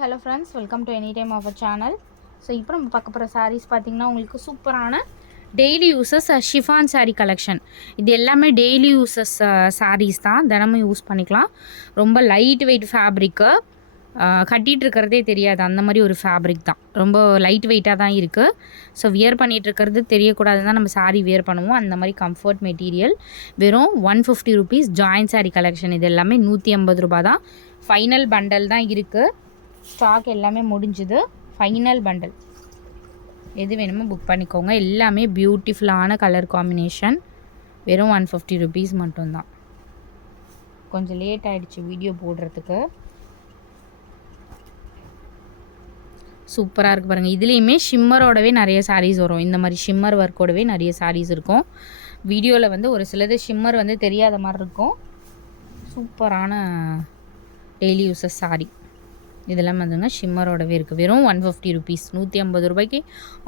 Hello friends, welcome to any time of channel. So இப்போ நம்ம பார்க்க போகிற சாரீஸ் பார்த்திங்கன்னா உங்களுக்கு சூப்பரான daily uses chiffon saree collection. இது எல்லாமே டெய்லி யூஸஸ் சாரீஸ் தான், தினமும் யூஸ் பண்ணிக்கலாம். ரொம்ப லைட் வெயிட் ஃபேப்ரிக்கு, கட்டிகிட்டு இருக்கிறதே தெரியாது அந்த மாதிரி ஒரு ஃபேப்ரிக் தான். ரொம்ப லைட் வெயிட்டாக தான் இருக்குது. ஸோ வியர் பண்ணிகிட்ருக்கிறது தெரியக்கூடாதுன்னு தான் நம்ம சாரீ வியர் பண்ணுவோம். அந்த மாதிரி கம்ஃபர்ட் மெட்டீரியல். வெறும் 150 rupees ஜாயின் சாரீ கலெக்ஷன். இது எல்லாமே 150 ரூபா தான். ஃபைனல் பண்டல் தான் இருக்குது. ஸ்டாக் எல்லாமே முடிஞ்சுது. ஃபைனல் பண்டல் எது வேணுமோ புக் பண்ணிக்கோங்க. எல்லாமே பியூட்டிஃபுல்லான கலர் காம்பினேஷன். வெறும் 150 rupees மட்டும்தான். கொஞ்சம் லேட் ஆகிடுச்சு வீடியோ போடுறதுக்கு. சூப்பராக இருக்குது பாருங்கள். இதுலேயுமே ஷிம்மரோடவே நிறைய சாரீஸ் வரும். இந்த மாதிரி ஷிம்மர் ஒர்க்கோடவே நிறைய சாரீஸ் இருக்கும். வீடியோவில் வந்து ஒரு சிலது ஷிம்மர் வந்து தெரியாத மாதிரி இருக்கும். சூப்பரான டெய்லி யூஸஸ் சாரீ இதெல்லாம் வந்துங்க ஷிம்மரோடவே இருக்குது. வெறும் 150 rupees, 150 ரூபாய்க்கு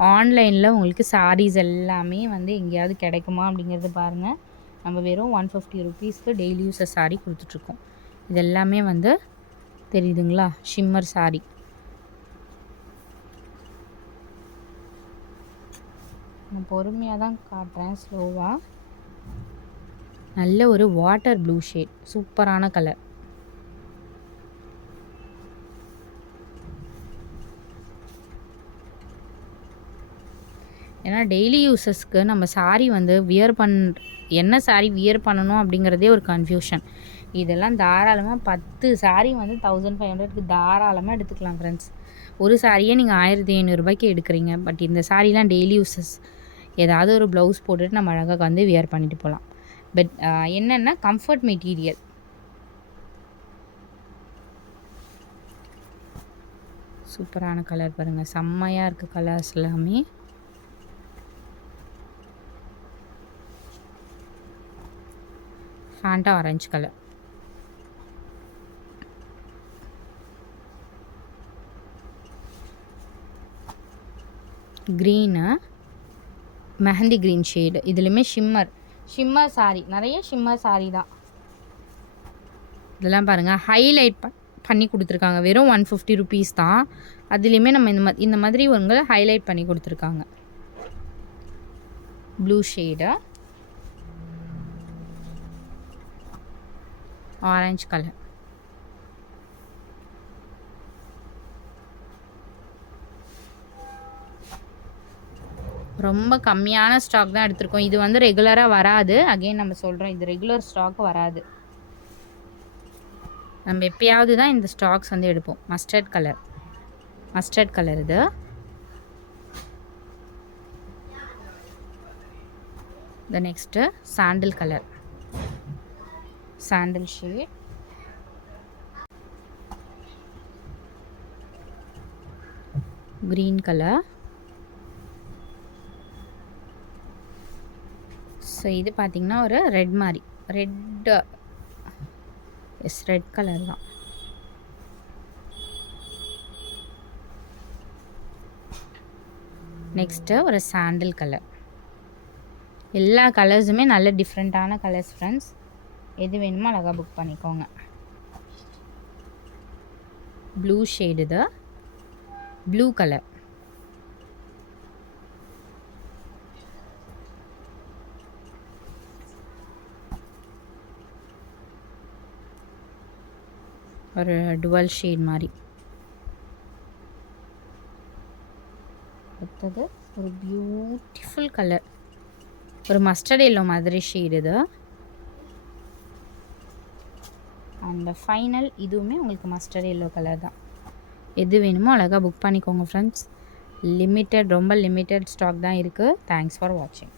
ஆன்லைனில் உங்களுக்கு சாரீஸ் எல்லாமே வந்து எங்கேயாவது கிடைக்குமா அப்படிங்கிறது பாருங்கள். நம்ம வெறும் 150 rupeesக்கு டெய்லி யூஸஸ் சாரீ கொடுத்துட்ருக்கோம். இது எல்லாமே வந்து தெரியுதுங்களா, ஷிம்மர் சாரீ. நான் பொறுமையாக தான் காட்டுறேன், ஸ்லோவாக. நல்ல ஒரு வாட்டர் ப்ளூ ஷேட், சூப்பரான கலர். ஏன்னா டெய்லி யூஸஸ்க்கு நம்ம சாரீ வந்து என்ன சாரீ வியர் பண்ணணும் அப்படிங்கிறதே ஒரு கன்ஃபியூஷன். இதெல்லாம் தாராளமாக 10 சாரீ வந்து 1500க்கு தாராளமாக எடுத்துக்கலாம் ஃப்ரெண்ட்ஸ். ஒரு சாரியே நீங்கள் 1500 ரூபாய்க்கு எடுக்கிறீங்க. பட் இந்த சாரீலாம் டெய்லி யூஸஸ். ஏதாவது ஒரு ப்ளவுஸ் போட்டுட்டு நம்ம அழகாக வந்து வியர் பண்ணிட்டு போகலாம். பட் என்னென்னா கம்ஃபர்ட் மெட்டீரியல். சூப்பரான கலர் பாருங்கள், செம்மையாக இருக்குது கலர்ஸ் எல்லாமே. Fanta orange colour, green, mehndi green shade. இதுலேயுமே ஷிம்மர் சாரீ, நிறைய ஷிம்மர் சாரீ தான். இதெல்லாம் பாருங்கள், ஹைலைட் பண்ணி கொடுத்துருக்காங்க. வெறும் 150 rupees தான். அதுலேயுமே நம்ம இந்த மாதிரி உங்களை ஹைலைட் பண்ணி கொடுத்துருக்காங்க. Blue shade, orange colour. ரொம்ப கம்மியான ஸ்டாக் தான் எடுத்திருக்கோம். இது வந்து ரெகுலராக வராது. அகெயின் நம்ம சொல்கிறோம், இது ரெகுலர் ஸ்டாக் வராது. நம்ம எப்பயாவது தான் இந்த ஸ்டாக்ஸ் வந்து எடுப்போம். மஸ்டர்ட் கலர் இது. த நெக்ஸ்ட்டு சாண்டில் கலர், சாண்டில் ஷேட். Green colour. ஸோ இது பார்த்திங்கன்னா ஒரு ரெட் மாதிரி, ரெட் கலர் தான். நெக்ஸ்ட்டு ஒரு சாண்டில் கலர். எல்லா கலர்ஸுமே நல்ல டிஃப்ரெண்ட்டான கலர்ஸ் ஃப்ரெண்ட்ஸ். எது வேணுமோ அழகாக புக் பண்ணிக்கோங்க. ப்ளூ ஷேடு இது, ப்ளூ கலர். ஒரு டுவல் ஷேட் மாதிரி. அடுத்தது ஒரு பியூட்டிஃபுல் கலர், ஒரு மஸ்டர்ட் எல்லோ மாதிரி ஷேடு இது. அண்ட் ஃபைனல் இதுவுமே உங்களுக்கு மஸ்டர்ட் எல்லோ கலர் தான். எது வேணுமோ அழகாக புக் பண்ணிக்கோங்க ஃப்ரெண்ட்ஸ். ரொம்ப லிமிட்டட் ஸ்டாக் தான் இருக்குது. தேங்க்ஸ் ஃபார் வாட்சிங்.